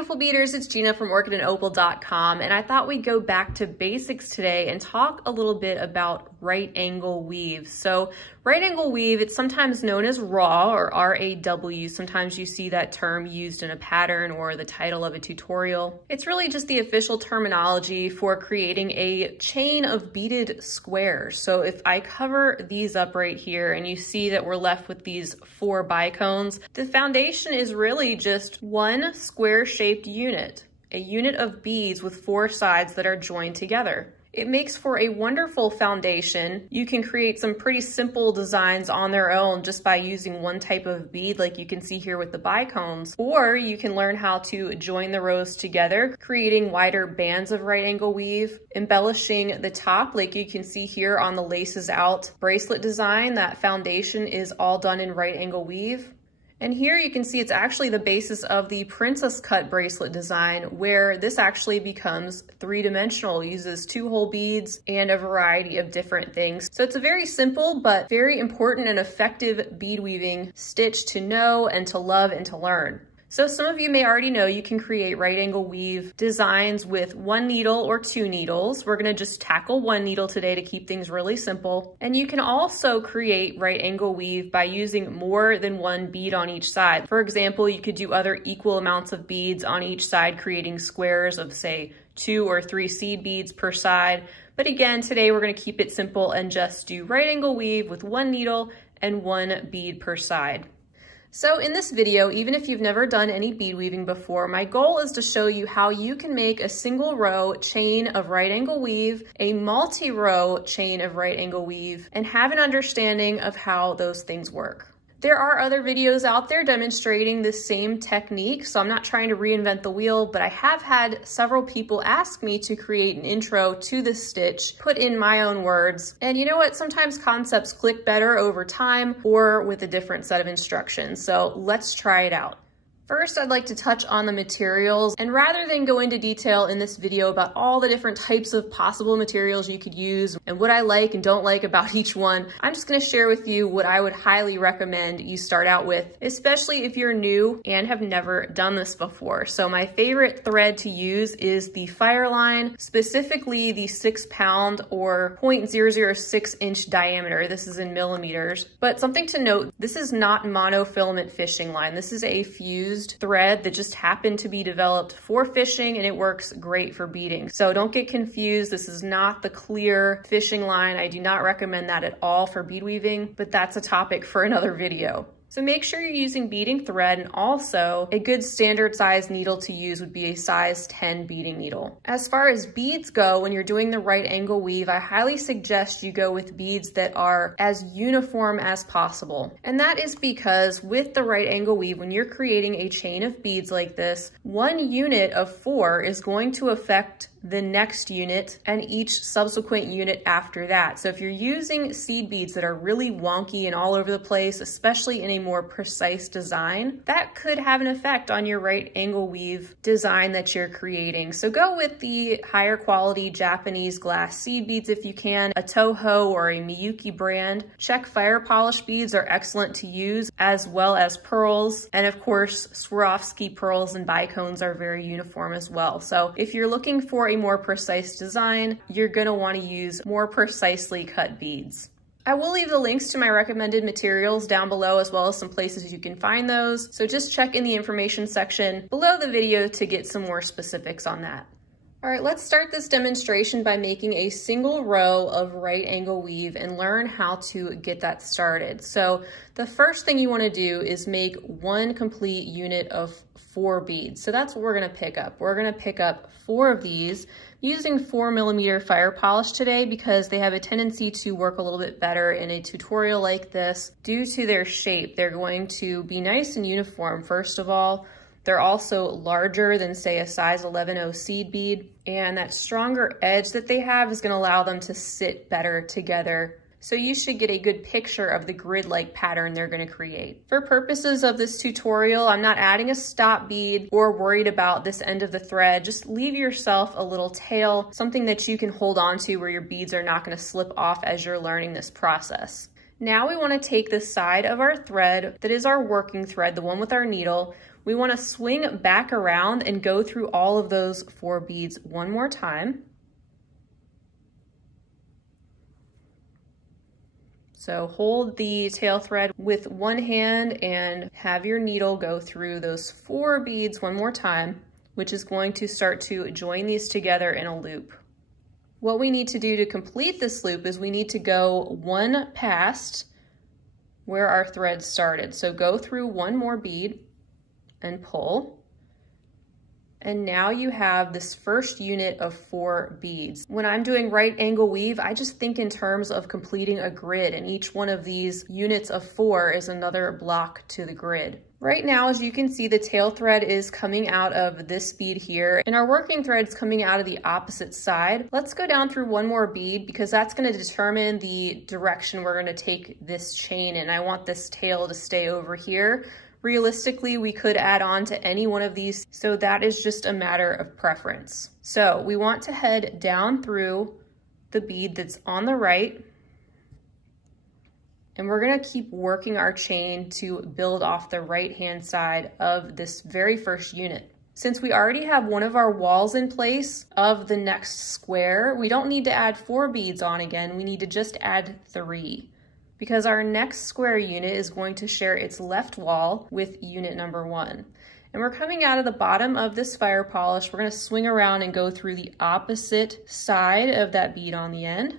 beautiful beaders, it's Gina from orchidandopal.com, and I thought we'd go back to basics today and talk a little bit about right angle weave. So right angle weave, it's sometimes known as RAW or RAW. Sometimes you see that term used in a pattern or the title of a tutorial. It's really just the official terminology for creating a chain of beaded squares. So if I cover these up right here and you see that we're left with these 4 bicones, the foundation is really just one square-shaped unit, a unit of beads with 4 sides that are joined together. It makes for a wonderful foundation. You can create some pretty simple designs on their own just by using one type of bead like you can see here with the bicones, or you can learn how to join the rows together, creating wider bands of right angle weave, embellishing the top like you can see here on the laces out bracelet design. That foundation is all done in right angle weave. And here you can see it's actually the basis of the princess cut bracelet design, where this actually becomes 3-dimensional, uses 2 whole beads and a variety of different things. So it's a very simple but very important and effective bead weaving stitch to know and to love and to learn. So some of you may already know you can create right angle weave designs with 1 needle or 2 needles. We're gonna just tackle 1 needle today to keep things really simple. And you can also create right angle weave by using more than 1 bead on each side. For example, you could do other equal amounts of beads on each side, creating squares of say 2 or 3 seed beads per side. But again, today we're gonna keep it simple and just do right angle weave with 1 needle and 1 bead per side. So in this video, even if you've never done any bead weaving before, my goal is to show you how you can make a single row chain of right angle weave, a multi-row chain of right angle weave, and have an understanding of how those things work. There are other videos out there demonstrating this same technique, so I'm not trying to reinvent the wheel, but I have had several people ask me to create an intro to this stitch, put in my own words. And you know what? Sometimes concepts click better over time or with a different set of instructions. So let's try it out. First, I'd like to touch on the materials, and rather than go into detail in this video about all the different types of possible materials you could use and what I like and don't like about each one, I'm just gonna share with you what I would highly recommend you start out with, especially if you're new and have never done this before. So my favorite thread to use is the Fireline, specifically the 6-pound or 0.006 inch diameter. This is in millimeters. But something to note, this is not monofilament fishing line. This is a fused thread that just happened to be developed for fishing, and it works great for beading. So don't get confused. This is not the clear fishing line. I do not recommend that at all for bead weaving, but that's a topic for another video. So make sure you're using beading thread, and also a good standard size needle to use would be a size 10 beading needle. As far as beads go, when you're doing the right angle weave, I highly suggest you go with beads that are as uniform as possible. And that is because with the right angle weave, when you're creating a chain of beads like this, 1 unit of 4 is going to affect the next unit and each subsequent unit after that. So if you're using seed beads that are really wonky and all over the place, especially in a more precise design, that could have an effect on your right angle weave design that you're creating. So go with the higher quality Japanese glass seed beads if you can, a Toho or a Miyuki brand. Czech fire polish beads are excellent to use, as well as pearls. And of course, Swarovski pearls and bicones are very uniform as well. So if you're looking for a more precise design, you're gonna wanna use more precisely cut beads. I will leave the links to my recommended materials down below, as well as some places you can find those. So just check in the information section below the video to get some more specifics on that. All right, let's start this demonstration by making a single row of right angle weave and learn how to get that started. So the first thing you want to do is make 1 complete unit of 4 beads. So that's what we're going to pick up. We're going to pick up 4 of these using 4mm fire polish today because they have a tendency to work a little bit better in a tutorial like this due to their shape. They're going to be nice and uniform, first of all. They're also larger than, say, a size 11-0 seed bead, and that stronger edge that they have is going to allow them to sit better together. So you should get a good picture of the grid-like pattern they're going to create. For purposes of this tutorial, I'm not adding a stop bead or worried about this end of the thread. Just leave yourself a little tail, something that you can hold on to where your beads are not going to slip off as you're learning this process. Now we want to take the side of our thread that is our working thread, the one with our needle. We want to swing back around and go through all of those 4 beads one more time. So hold the tail thread with one hand and have your needle go through those 4 beads one more time, which is going to start to join these together in a loop. What we need to do to complete this loop is we need to go one past where our thread started. So go through one more bead and pull. And now you have this first unit of 4 beads. When I'm doing right angle weave, I just think in terms of completing a grid, and each one of these units of 4 is another block to the grid. Right now, as you can see, the tail thread is coming out of this bead here, and our working thread's coming out of the opposite side. Let's go down through one more bead because that's going to determine the direction we're going to take this chain, and I want this tail to stay over here. Realistically, we could add on to any one of these, so that is just a matter of preference. So we want to head down through the bead that's on the right, and we're gonna keep working our chain to build off the right-hand side of this very first unit. Since we already have one of our walls in place of the next square, we don't need to add 4 beads on again, we need to just add 3. Because our next square unit is going to share its left wall with unit number 1. And we're coming out of the bottom of this fire polish. We're going to swing around and go through the opposite side of that bead on the end,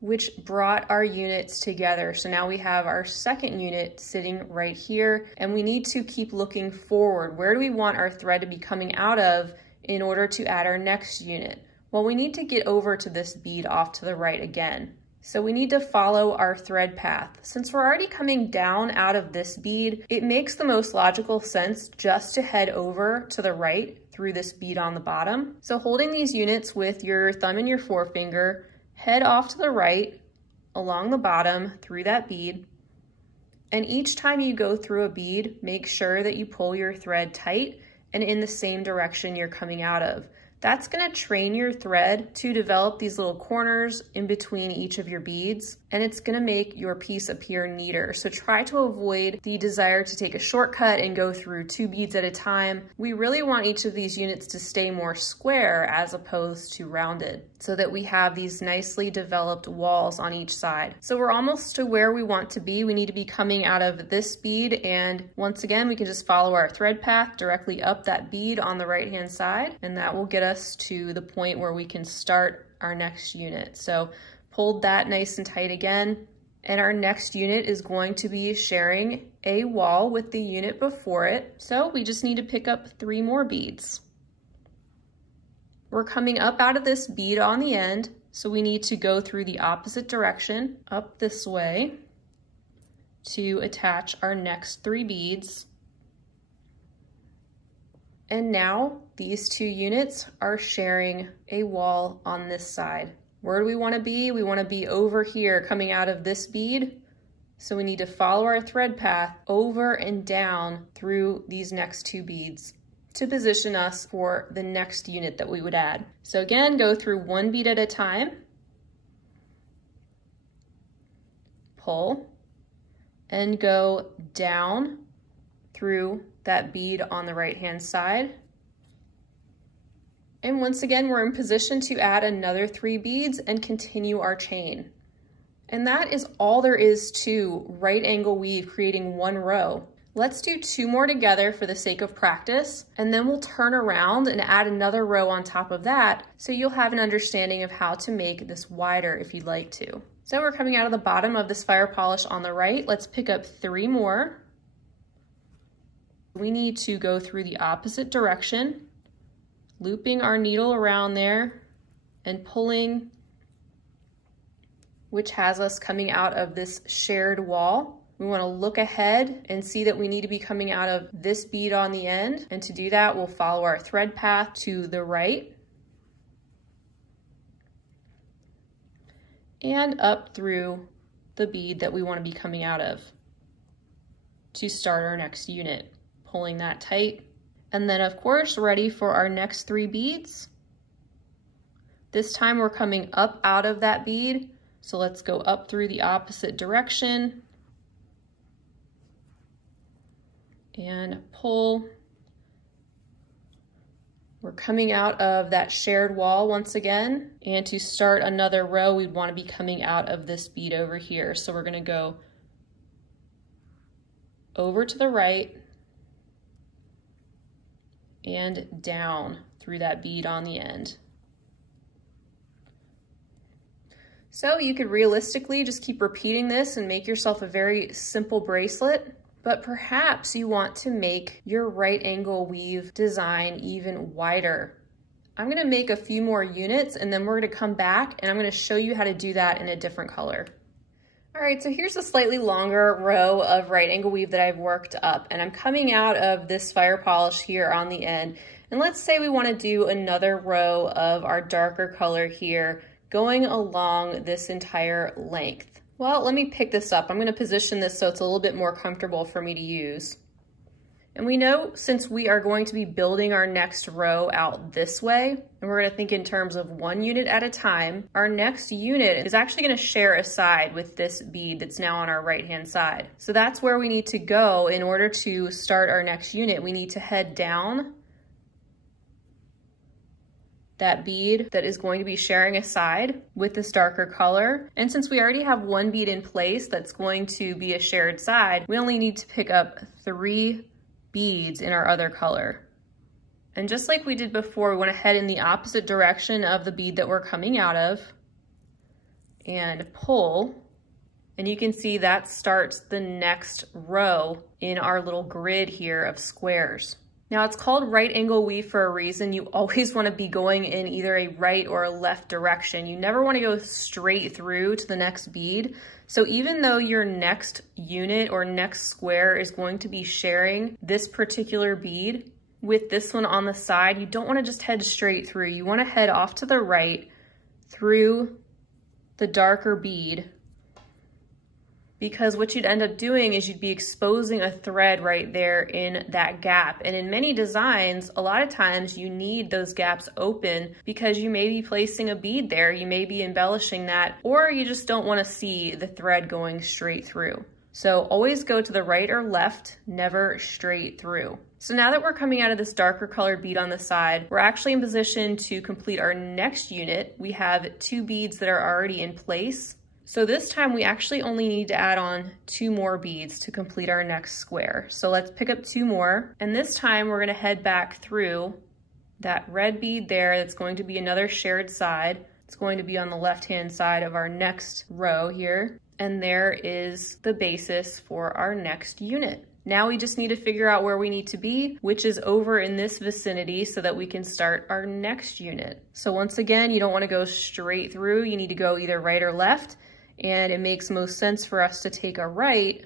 which brought our units together. So now we have our second unit sitting right here, and we need to keep looking forward. Where do we want our thread to be coming out of in order to add our next unit? Well, we need to get over to this bead off to the right again. So we need to follow our thread path. Since we're already coming down out of this bead, it makes the most logical sense just to head over to the right through this bead on the bottom. So holding these units with your thumb and your forefinger, head off to the right along the bottom through that bead. And each time you go through a bead, make sure that you pull your thread tight and in the same direction you're coming out of. That's going to train your thread to develop these little corners in between each of your beads, and it's going to make your piece appear neater. So try to avoid the desire to take a shortcut and go through 2 beads at a time. We really want each of these units to stay more square as opposed to rounded, so that we have these nicely developed walls on each side. So we're almost to where we want to be. We need to be coming out of this bead, and once again, we can just follow our thread path directly up that bead on the right-hand side, and that will get us to the point where we can start our next unit. So hold that nice and tight again, and our next unit is going to be sharing a wall with the unit before it. So we just need to pick up 3 more beads. We're coming up out of this bead on the end, so we need to go through the opposite direction up this way to attach our next 3 beads. And now these 2 units are sharing a wall on this side. Where do we want to be? We want to be over here coming out of this bead. So we need to follow our thread path over and down through these next 2 beads to position us for the next unit that we would add. So again, go through 1 bead at a time, pull, and go down through that bead on the right-hand side. And once again, we're in position to add another 3 beads and continue our chain. And that is all there is to right angle weave, creating 1 row. Let's do 2 more together for the sake of practice, and then we'll turn around and add another row on top of that, so you'll have an understanding of how to make this wider if you'd like to. So we're coming out of the bottom of this fire polish on the right. Let's pick up 3 more. We need to go through the opposite direction, looping our needle around there and pulling, which has us coming out of this shared wall. We want to look ahead and see that we need to be coming out of this bead on the end. And to do that, we'll follow our thread path to the right and up through the bead that we want to be coming out of to start our next unit. Pulling that tight, and then of course ready for our next 3 beads. This time we're coming up out of that bead, so let's go up through the opposite direction and pull. We're coming out of that shared wall once again, and to start another row, we'd want to be coming out of this bead over here. So we're going to go over to the right and down through that bead on the end. So you could realistically just keep repeating this and make yourself a very simple bracelet. But perhaps you want to make your right angle weave design even wider. I'm gonna make a few more units and then we're gonna come back and I'm gonna show you how to do that in a different color. All right, so here's a slightly longer row of right angle weave that I've worked up, and I'm coming out of this fire polish here on the end. And let's say we wanna do another row of our darker color here going along this entire length. Well, let me pick this up. I'm going to position this so it's a little bit more comfortable for me to use. And we know since we are going to be building our next row out this way, and we're going to think in terms of 1 unit at a time, our next unit is actually going to share a side with this bead that's now on our right-hand side. So that's where we need to go in order to start our next unit. We need to head down that bead that is going to be sharing a side with this darker color. And since we already have 1 bead in place that's going to be a shared side, we only need to pick up 3 beads in our other color. And just like we did before, we want to head in the opposite direction of the bead that we're coming out of and pull. And you can see that starts the next row in our little grid here of squares. Now it's called right angle weave for a reason. You always want to be going in either a right or a left direction. You never want to go straight through to the next bead. So even though your next unit or next square is going to be sharing this particular bead with this one on the side, you don't want to just head straight through. You want to head off to the right through the darker bead, because what you'd end up doing is you'd be exposing a thread right there in that gap. And in many designs, a lot of times you need those gaps open because you may be placing a bead there, you may be embellishing that, or you just don't want to see the thread going straight through. So always go to the right or left, never straight through. So now that we're coming out of this darker colored bead on the side, we're actually in position to complete our next unit. We have 2 beads that are already in place. So this time we actually only need to add on 2 more beads to complete our next square. So let's pick up 2 more. And this time we're gonna head back through that red bead there. That's going to be another shared side. It's going to be on the left-hand side of our next row here. And there is the basis for our next unit. Now we just need to figure out where we need to be, which is over in this vicinity so that we can start our next unit. So once again, you don't wanna go straight through. You need to go either right or left. And it makes most sense for us to take a right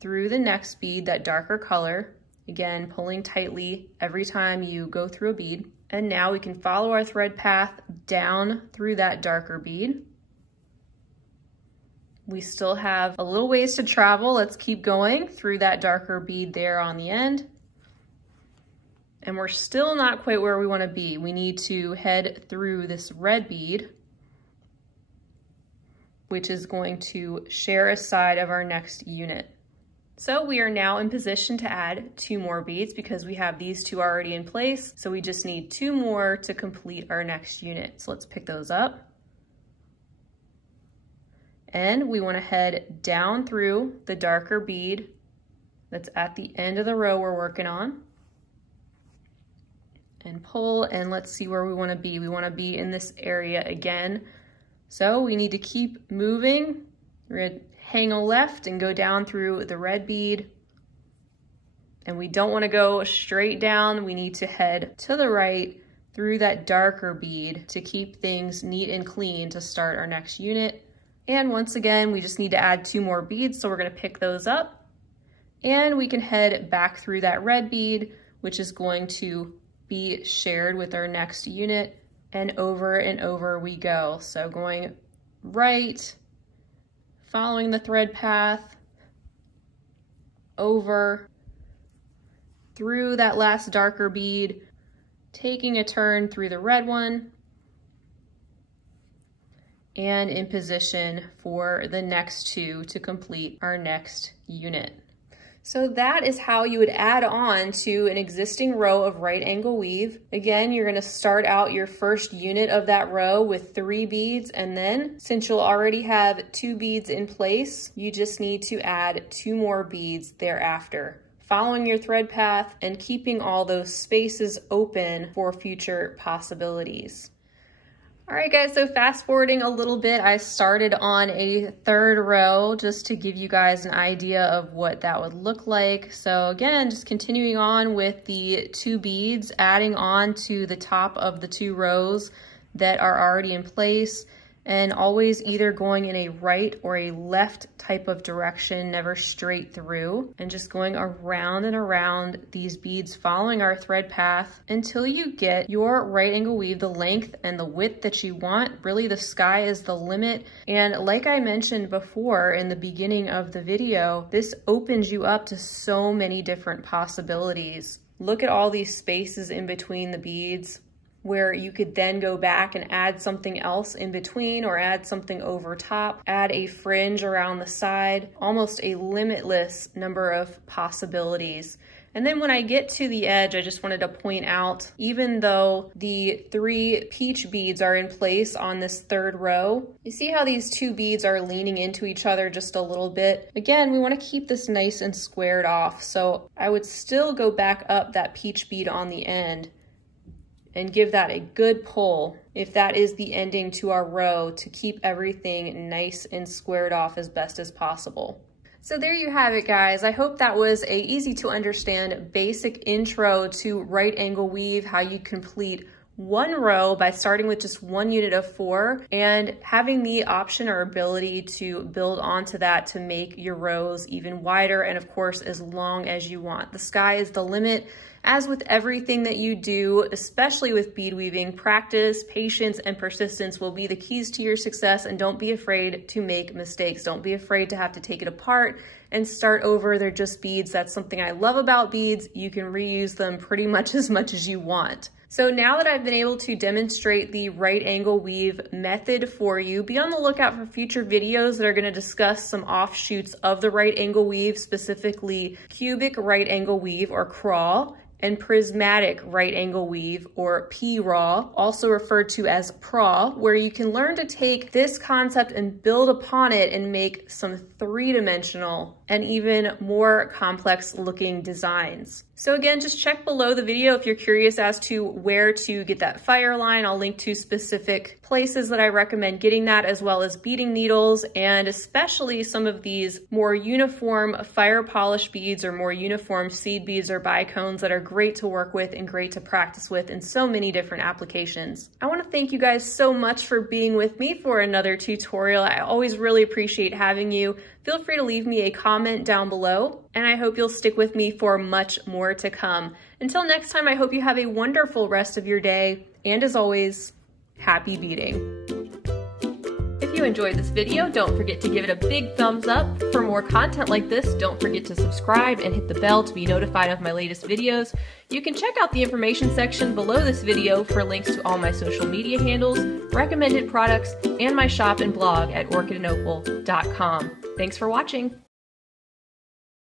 through the next bead, that darker color. Again, pulling tightly every time you go through a bead. And now we can follow our thread path down through that darker bead. We still have a little ways to travel. Let's keep going through that darker bead there on the end. And we're still not quite where we want to be. We need to head through this red bead, which is going to share a side of our next unit. So we are now in position to add 2 more beads because we have these 2 already in place. So we just need 2 more to complete our next unit. So let's pick those up. And we want to head down through the darker bead that's at the end of the row we're working on. And pull, and let's see where we want to be. We want to be in this area again. So we need to keep moving. We're gonna hang a left and go down through the red bead. And we don't wanna go straight down. We need to head to the right through that darker bead to keep things neat and clean to start our next unit. And once again, we just need to add 2 more beads. So we're gonna pick those up and we can head back through that red bead, which is going to be shared with our next unit. And over we go. So going right, following the thread path, over, through that last darker bead, taking a turn through the red one, and in position for the next 2 to complete our next unit. So that is how you would add on to an existing row of right angle weave. Again, you're gonna start out your first unit of that row with 3 beads, and then since you'll already have 2 beads in place, you just need to add 2 more beads thereafter, following your thread path and keeping all those spaces open for future possibilities. All right guys, so fast forwarding a little bit, I started on a 3rd row just to give you guys an idea of what that would look like. So again, just continuing on with the 2 beads, adding on to the top of the 2 rows that are already in place, and always either going in a right or a left type of direction, never straight through, and just going around and around these beads, following our thread path until you get your right angle weave, the length and the width that you want. Really, the sky is the limit. And like I mentioned before in the beginning of the video, this opens you up to so many different possibilities. Look at all these spaces in between the beads, where you could then go back and add something else in between or add something over top, add a fringe around the side, almost a limitless number of possibilities. And then when I get to the edge, I just wanted to point out, even though the 3 peach beads are in place on this 3rd row, you see how these 2 beads are leaning into each other just a little bit? Again, we want to keep this nice and squared off. So I would still go back up that peach bead on the end and give that a good pull if that is the ending to our row, to keep everything nice and squared off as best as possible. So there you have it, guys. I hope that was a easy to understand basic intro to right angle weave, how you complete 1 row by starting with just 1 unit of 4 and having the option or ability to build onto that to make your rows even wider and of course as long as you want. The sky is the limit. As with everything that you do, especially with bead weaving, practice, patience, and persistence will be the keys to your success, and don't be afraid to make mistakes. Don't be afraid to have to take it apart and start over. They're just beads. That's something I love about beads. You can reuse them pretty much as you want. So now that I've been able to demonstrate the right angle weave method for you, be on the lookout for future videos that are going to discuss some offshoots of the right angle weave, specifically cubic right angle weave or CRAW, and prismatic right angle weave or PRAW, also referred to as PRAW, where you can learn to take this concept and build upon it and make some 3-dimensional and even more complex looking designs. So again, just check below the video if you're curious as to where to get that Fireline. I'll link to specific places that I recommend getting that, as well as beading needles, and especially some of these more uniform fire polish beads or more uniform seed beads or bicones that are great to work with and great to practice with in so many different applications. I want to thank you guys so much for being with me for another tutorial. I always really appreciate having you. Feel free to leave me a comment down below, and I hope you'll stick with me for much more to come. Until next time, I hope you have a wonderful rest of your day, and as always, happy beading. If you enjoyed this video, don't forget to give it a big thumbs up. For more content like this, don't forget to subscribe and hit the bell to be notified of my latest videos. You can check out the information section below this video for links to all my social media handles, recommended products, and my shop and blog at orchidandopal.com. Thanks for watching.